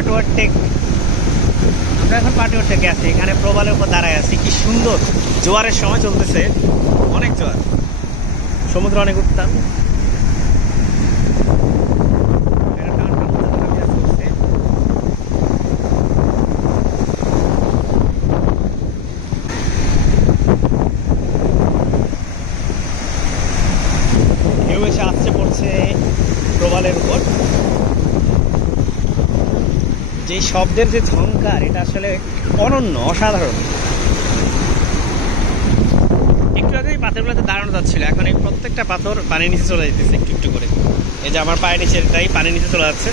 পাটুয়ার টেক, আমরা এখন পাটুয়ার টেকে আছি। এখানে প্রবালের উপর দাঁড়ায় আছি। কি সুন্দর, জোয়ারের সময় চলতেছে, অনেক জোয়ার, সমুদ্র অনেক উত্তাল। ঢেউ এসে আসছে পড়ছে প্রবালের উপর। যে শব্দের যে ঝংকার, এটা আসলে অনন্য, অসাধারণ। একটু আগে পাথরগুলোতে দাঁড়ানো যাচ্ছিল, এখন এই প্রত্যেকটা পাথর পানির নিচে চলে যেতেছে একটু একটু করে। এই যে আমার পায়ের নিচেটাই পানির নিচে চলে যাচ্ছে।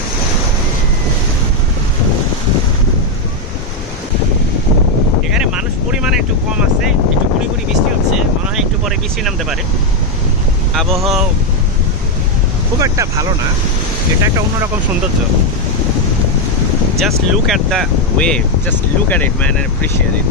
এখানে মানুষ পরিমাণে একটু কম আছে, একটু গুড়ি গুড়ি বৃষ্টি হচ্ছে, মনে হয় একটু পরে বৃষ্টি নামতে পারে। আবহাওয়া খুব একটা ভালো না, এটা একটা অন্যরকম সৌন্দর্য। Just look at the wave, just look at it man, and appreciate it.